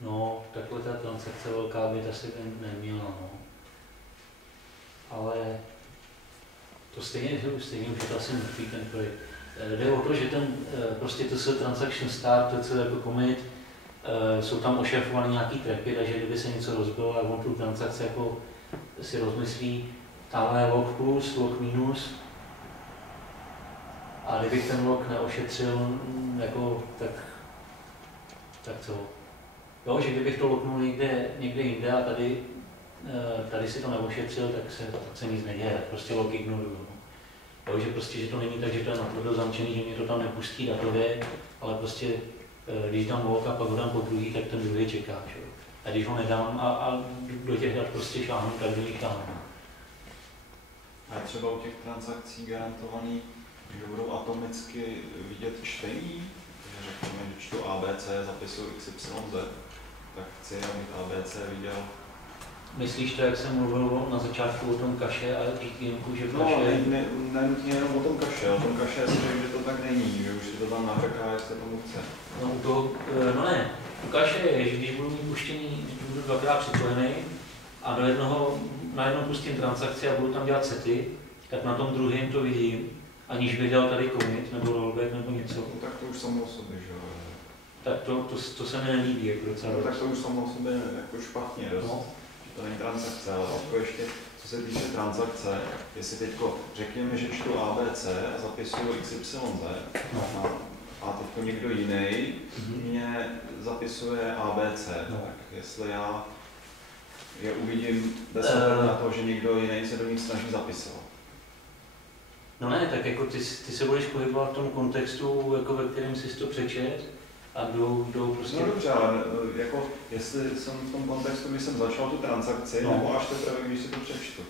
No, takhle ta transakce velká by asi neměla, no. Ale to stejně už je to asi mrtvý ten projekt. Jde o to, že ten prostě to se transaction start, to co jako commit, jsou tam ošerfované nějaký trapy, takže kdyby se něco rozbilo, tak on tu transakci jako si rozmyslí, tamhle je log plus, log minus, a kdybych ten log neošetřil, jako, tak co? Jo, že kdybych to lognul někde jinde a tady si to neošetřil, tak se nic neděje, prostě log ignoruju. No. Jo, že prostě, že to není tak, že to je natvrdo zamčený, že mě to tam nepustí datově, ale prostě, když dám walk a pak ho dám po druhý, tak ten druhý čeká. Že? A když ho nedám a do těch dat prostě šáhnu, tak do nich šáhnu. A třeba u těch transakcí garantovaný, že budou atomicky vidět čtení, že řekněme, že čtu ABC, zapisuju XYZ, tak chci, abych ABC viděl. Myslíš to, jak jsem mluvil na začátku o tom kaše a GTMku, že v kaše... No, nenutně jenom o tom kaše. O tom kaše si řekl, že to tak není, že už si to tam navrká, jak se tomu chce. No, no ne, u kaše je, že když budu mít puštěný, když budu dvakrát připojený a na jednou pustím transakci a budu tam dělat sety, tak na tom druhém to vidím, aniž bych dal tady commit nebo rollback nebo něco. No, tak to už samo o sobě, že jo. Tak to se mi nelíbí jako docela. No, tak to už samo o sobě jako špatně, no. To není transakce, ale teďko ještě, co se týče transakce, jestli teďko řekněme, že čtu ABC a zapisuju XYZ, no. A teďko někdo jiný mě zapisuje ABC, tak jestli já je uvidím bez ohledu na to, že někdo jiný se do nich snaží zapisovat. No ne, tak jako ty se budeš pohybovat v tom kontextu, jako ve kterém jsi to přečet, a jdou prostě... No dobře, ale jako, jestli jsem v tom kontextu, když jsem začal tu transakci, nebo až teprve, když si to přečtu.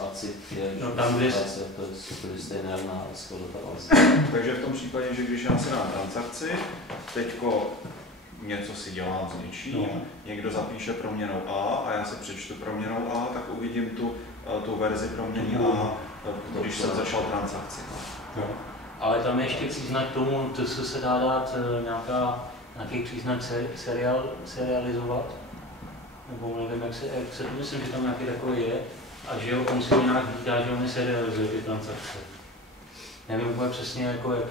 ACID je, no, tam, kde to je super stejné na SQL databázi. Takže v tom případě, že když já si dám transakci, teďko něco si dělám s něčím, někdo zapíše proměnou A já si přečtu proměnou A, tak uvidím tu verzi proměny A, když jsem začal transakci. No. Ale tam je ještě příznak k tomu, to se dá dát nějaký příznak serializovat, nebo nevím, jak se to myslím, že tam nějaký takový je, a že on si nějak říká, že on serializuje ty transakce. Nevím úplně přesně, jako, jak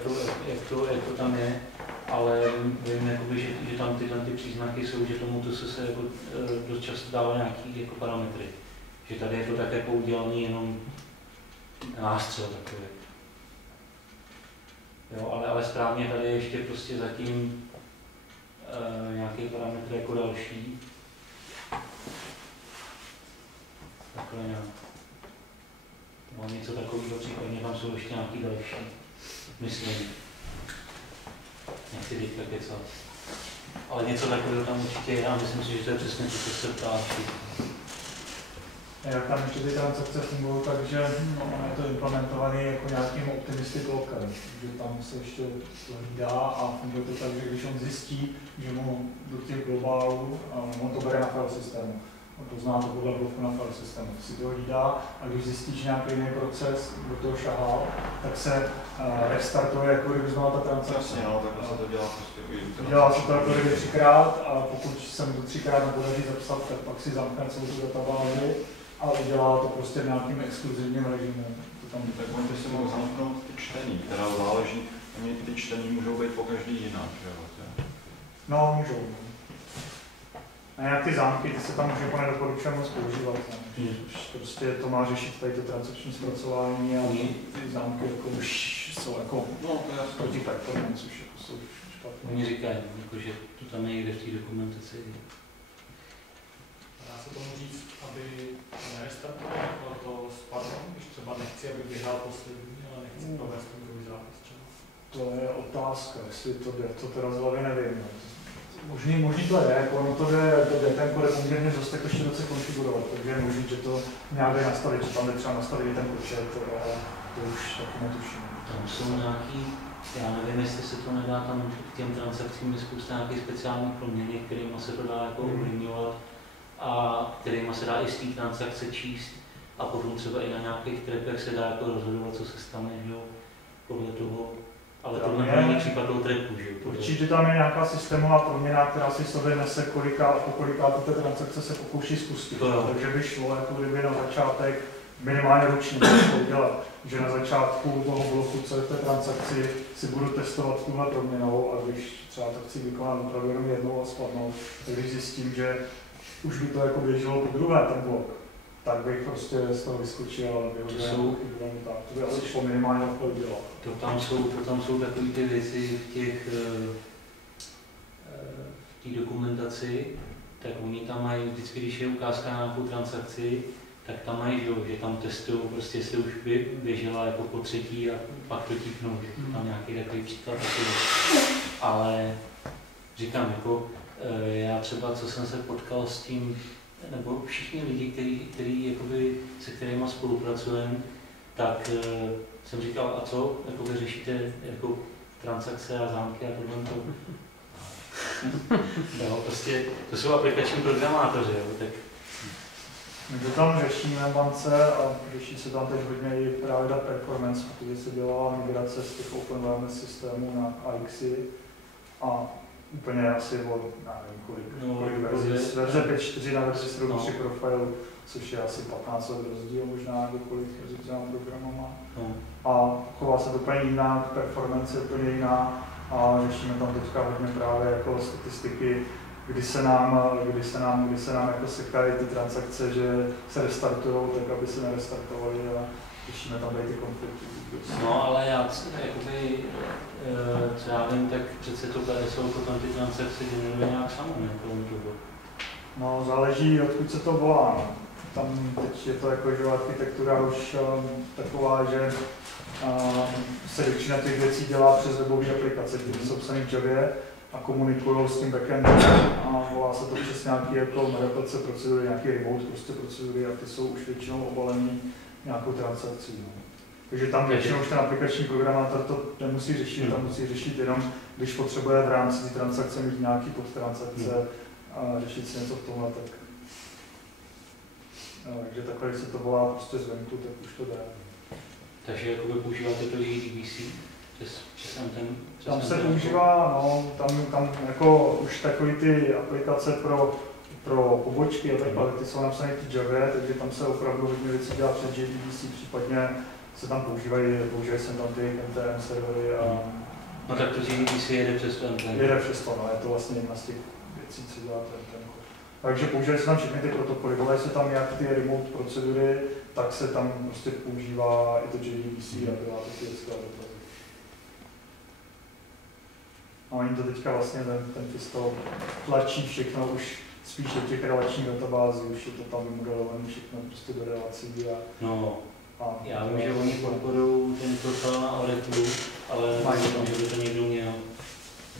to tam je, ale vím, jakoby, že tam tyhle ty příznaky jsou, že tomu to se jako, dost často dává nějaký jako parametry. Že tady je to tak jako udělaný jenom nástřel takový. Jo, ale správně tady je ještě prostě zatím nějaký parametr jako další. Takhle nějak. No, něco takového, případně tam jsou ještě nějaký další. Myslím. Nechci teďka kecat. Ale něco takového tam určitě je a myslím si, že to je přesně to, co se ptáš. Jak tam ještě ty transakce fungují, takže je to implementované jako nějakým optimistic lockem, že tam se ještě to hlídá a funguje to tak, že když on zjistí, že mu do těch globálů, on to bere na file systému, on to zná to podle bloku na file systému, si to hlídá a když zjistí, že nějaký jiný proces do toho šahal, tak se restartuje, jako kdyby znala ta transakce. No, tak se to dělá prostě. Dělá se to jako kdyby 3krát a pokud se mi to 3krát nepodaří zapsat, tak pak si zamkne celou tu databázi. Ale udělá to prostě v nějakým exkluzivním režimu. Tak oni by si mohou zamknout ty čtení, která záleží, ty čtení můžou být po každý jinak, že jo? No, můžou. A nějak ty zámky, ty se tam může po nedoporučení moc používat. Prostě to má řešit tady to transakční zpracování a ty zámky jako už jsou jako proti performance, už jako jsou špatné. Oni říkají, jako, že to tam je někde v té dokumentaci. Dá se tomu říct, aby nerestartoval, jako to spadlo, když třeba nechci, aby běhal poslední, ale nechci provést takový zápis třeba. To je otázka, jestli to jde, to teda z hlavy nevím. Možný to je, jako ono to jde, ten kód je poměrně dost jako široce konfigurovat, takže je možný, že to nějak jde nastavit, že tam jde třeba nastavit i ten počet, ale to už taky netuším. Tam jsou nějaký, já nevím, jestli se to nedá tam k těm transakcím je spousta nějakých speciálních proměny, kterými se to dá jako ovlivňovat a kterými se dá i z té transakce číst a potom třeba i na nějakých trapech se dá jako rozhodovat, co se stane, že jo, podle toho. Ale tohle není případ toho trapu, že jo? Určitě tam je nějaká systémová proměna, která si sobě nese, po kolikátu té transakce se pokouší spustit. Takže by šlo jako kdyby na začátek minimálně ročně to udělat, že na začátku toho bloku celé té transakci si budu testovat tuhle proměnou a když třeba to chci vykonat opravdu jenom jednou a spadnout, tak když zjistím, že už by to jako běželo po druhé ten blok, tak bych prostě z toho vyskočil a vyhodil tak. To by asi šlo minimálně dělat. To tam jsou takové ty věci v té dokumentaci, tak oni tam mají vždycky, když je ukázka na nějakou transakci, tak tam mají, že tam testují, prostě jestli už běžela jako po třetí a pak to típnou, že tam nějaký takový příklad. Ale říkám, jako já třeba, co jsem se potkal s tím, nebo všichni lidi, se kterými spolupracujeme, tak jsem říkal, a co, jakoby řešíte jako transakce a zámky a tohle. Jo, prostě to jsou aplikační programátoři, jo, tak. My to tam řešíme bance a řeší se tam teď hodně i právě ta performance, protože se dělala migrace z těch Open WMS systémů na AXI a úplně asi od, nevím kolik verzí, z verze 5.4 na verzi 7.3 Profile, což je asi 15 let rozdíl možná, kolik říkám programama. A chová se to úplně jinak, performance je úplně jiná a řešíme tam teďka hodně právě jako statistiky, kdy se nám jako sekají ty transakce, že se restartují, tak aby se nerestartovaly a řešíme tam tady ty konflikty. No ale já, jakoby, co já vím, tak přece to PSO potom ty transakce generuje nějak samo, ne? No záleží, odkud se to volá. No. Tam teď je to jako, že architektura už taková, že se většina těch věcí dělá přes webové aplikace, které jsou psané v Javě a komunikují s tím backendem a volá se to přes nějaké jako meditace procedury, nějaké remote prostě procedury a ty jsou už většinou obalené nějakou transakcí. No. Takže tam většinou už ten aplikační programátor to nemusí řešit, tam musí řešit jenom, když potřebuje v rámci té transakce mít nějaký podtransakce a řešit si něco v tomhle, tak. Takže takhle, když se to volá prostě zvenku, tak už to jde. Takže jakoby používáte to JDBC přes MTM? Tam se používá, no, tam jako už takový ty aplikace pro pobočky a takhle, ty jsou napsané v Javě, takže tam se opravdu hodně věcí dělá přes JDBC, případně se tam používají se tam ty MTM servery a... No tak to JDBC jede přes to MTM? Jede přes to, no, je to vlastně jedna z těch věcí, co dělá MTM. Takže používají se tam všechny ty protokoly, volají se tam jak ty remote procedury, tak se tam prostě používá i to JDBC a dělá to ty SQL dotazy. A oni to teďka vlastně ten FISTO tlačí všechno už spíš do těch relačních databází, už je to tam vymodelované všechno prostě do relací a já vím, že oni podporují ten profil na Oracle, ale nevím, že by to někdo měl.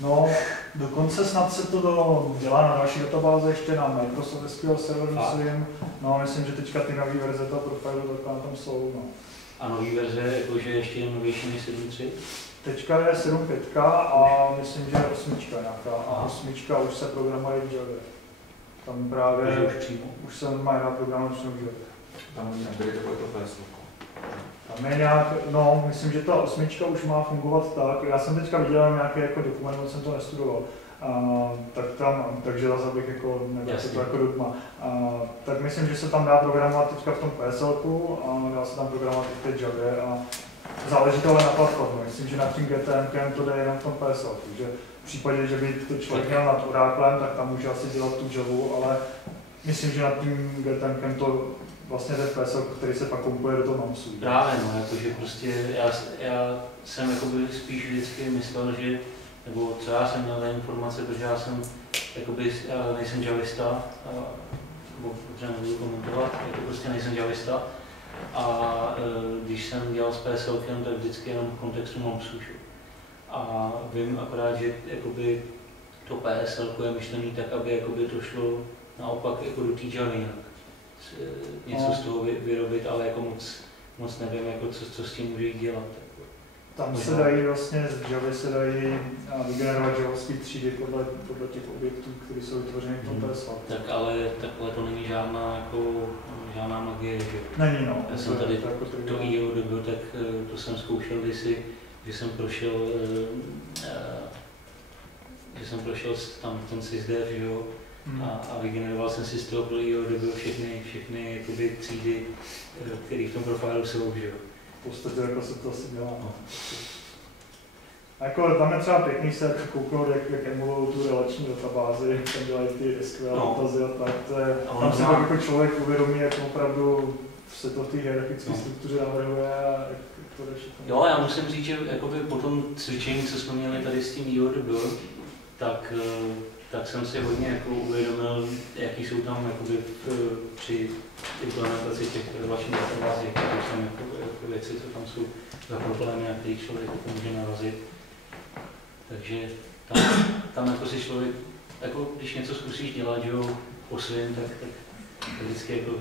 No, dokonce snad se to dělá na další databáze, ještě na Microsoft SQL Server, myslím. No, myslím, že teďka ty nový verze toho profilu takhle na tom jsou, no. A nový verze, jakože ještě je novější než 7.3? Teďka je 7.5 a myslím, že je 8 nějaká. A 8 už se programuje v Javě. Tam právě už se má na programu v Javě. Tam nebyly takové to PSO. Tam je nějak, no, myslím, že ta 8 už má fungovat tak. Já jsem teďka viděl nějaký jako dokument, moc jsem to nestudoval. Tak tam, takže zase bych jako nebyl to jako dogma. Tak myslím, že se tam dá programovat teďka v tom PSL-ku a dá se tam programovat i v té Javě a záleží to ale na platformě. Myslím, že nad tím GTMkem to jde jenom v tom PSL, takže v případě, že by to člověk měl nad Oraclem, tak tam může asi dělat tu Javu, ale myslím, že nad tím GTMkem to vlastně ten PSL, který se pak kompuje do toho MAMSu. Právě, no, jakože prostě já jsem jakoby spíš vždycky myslel, že, nebo co já jsem měl informace, protože já jsem, jakoby, já nejsem javista, nebo protože nebudu komentovat, jako prostě nejsem javista, a když jsem dělal s PSLkem, tak vždycky jenom v kontextu MAMSu. A vím akorát, že jakoby to PSL je myšlený tak, aby jakoby to šlo naopak jako do té Javy něco z toho vyrobit, ale jako moc nevím, jako co s tím může jít dělat. Tam se dají vlastně, z Javy se dají vygenerovat javovské třídy podle těch objektů, které jsou vytvořeny v tom PSL. Tak ale takhle to není žádná magie, že? Není, no. Já jsem tady to IO, tak to jsem zkoušel kdysi, že jsem prošel tam ten SysDev, že jo? A vygeneroval jsem si z toho pro IO všechny jakoby třídy, které v tom profilu jsou, že jo. V podstatě jako se to asi dělá. No. A jako tam je třeba pěkný se kouknout, jak emulují tu relační databázi, tam dělají ty SQL dotazy a tak. Tam se tak jako člověk uvědomí, jak opravdu se to v té hierarchické struktuře navrhuje a jak to řeší. Jo, já musím říct, že jakoby po tom cvičení, co jsme měli tady s tím IODB, tak jsem si hodně jako uvědomil, jaký jsou tam jakoby při implementaci těch relačních databází, které jsou jako věci, co tam jsou za problémy, na kterých člověk jako může narazit. Takže tam jako si člověk, jako když něco zkusíš dělat, že jo, po svém, tak vždycky jako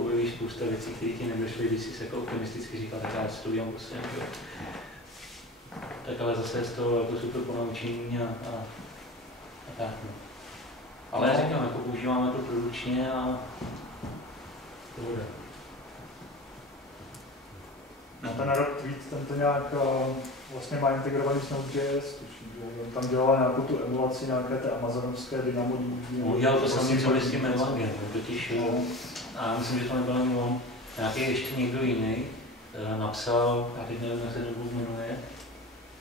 objevíš spousta věcí, které ti nedošly, když jsi jako optimisticky říkal, tak já si to udělám po svém, že jo. Tak ale zase z toho jako super ponaučení a tak. No. Ale já říkám, jako používáme to produkčně a to bude. No ten Rock Tweet, ten to nějak vlastně má integrovaný s Node.js, tam dělala nějakou tu emulaci nějaké té amazonovské DynamoDB. On dělal to samé, co s tím Erlangem, totiž, a já myslím, že to nebyl ani on, nějaký ještě někdo jiný napsal, já teď nevím, jak se to jmenuje,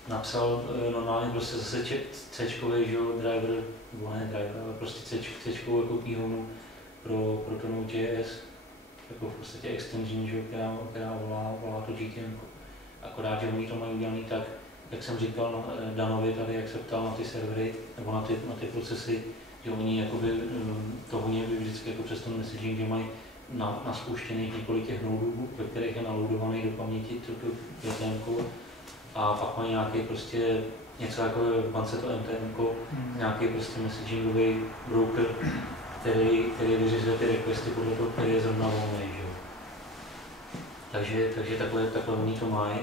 napsal normálně prostě zase C-čkový driver, nebo ne driver, ale prostě C-čkovou jako knihovnu pro to Node.js, jako v podstatě extension, že, která volá to GTM. Akorát, že oni to mají udělaný tak, jak jsem říkal Danovi tady, jak se ptal na ty servery, nebo na ty procesy, že oni jakoby, to honí vždycky jako přes ten messaging, že mají naspouštěných několik těch nodů, ve kterých je naloadovaný do paměti tu GTM, a pak mají nějaký prostě něco jako v bance to MTM, nějaký prostě messagingový broker, který vyřizuje ty requesty podle toho, který je zrovna volný, že jo. Takže takhle oni to mají.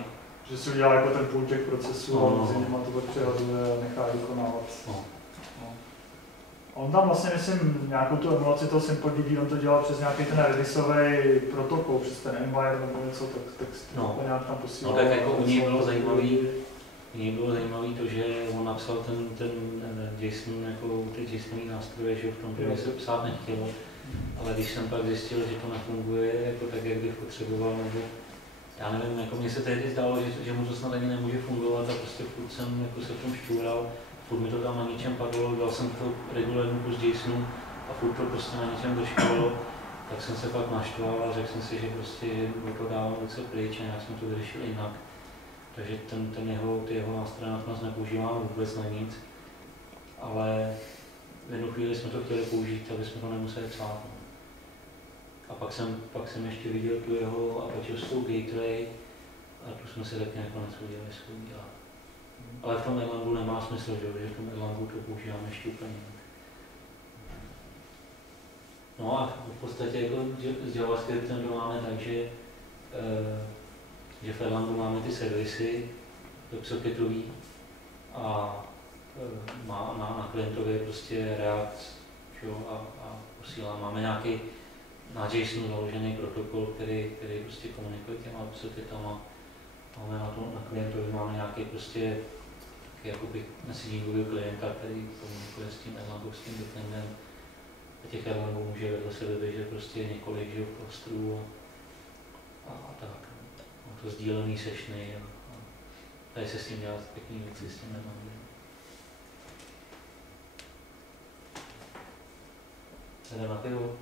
Že si udělá jako ten půl těch procesů a mezi nimi to pak přehazuje a nechá vykonávat. No. On tam vlastně, myslím, nějakou tu emulaci toho SimpleDB, on to dělal přes nějaký ten Redisový protokol, přes ten Environment nebo něco, tak to nějak tam posílal. No tak jako u něj bylo zajímavý to, že on napsal ten JSON, jako ty JSOnový nástroje, že v tom se psát nechtělo, ale když jsem pak zjistil, že to nefunguje jako tak, jak bych potřeboval, nebo já nevím, jako mně se tehdy zdálo, že mu to snad ani nemůže fungovat a prostě furt jsem jako se v tom šťoural, furt mi to tam na něčem padlo, dal jsem to regulérnu kus JSONu a furt to prostě na něčem doškalo, tak jsem se pak naštval a řekl jsem si, že prostě to dávám ruce pryč a nějak jsme to vyřešili jinak. Takže ty jeho nástroje nakonec nepoužíváme vůbec na nic, ale v jednu chvíli jsme to chtěli použít, aby jsme to nemuseli psát. A pak jsem ještě viděl tu jeho Apacheovskou gateway a tu jsme si taky nakonec udělali dělat. Ale v tom Erlangu nemá smysl, že v tom Erlangu to používáme ještě úplně jinak. No a v podstatě jako s JavaScriptem to máme tak, že v Erlangu máme ty servisy WebSocketový a na klientově prostě React a posílá. Máme nějaký na JSON založený protokol, který prostě komunikuje těma WebSocketama. Máme na klientově máme nějaký prostě jakoby messagingový klienta, který komunikuje s tím erlangovským backendem. A těch Erlangů může vedle sebe běžet prostě několik klastrů a tak. To sdílený sessiony a tady se s tím dělat pěkný věci s tím Erlangem. Jdeme na pivo.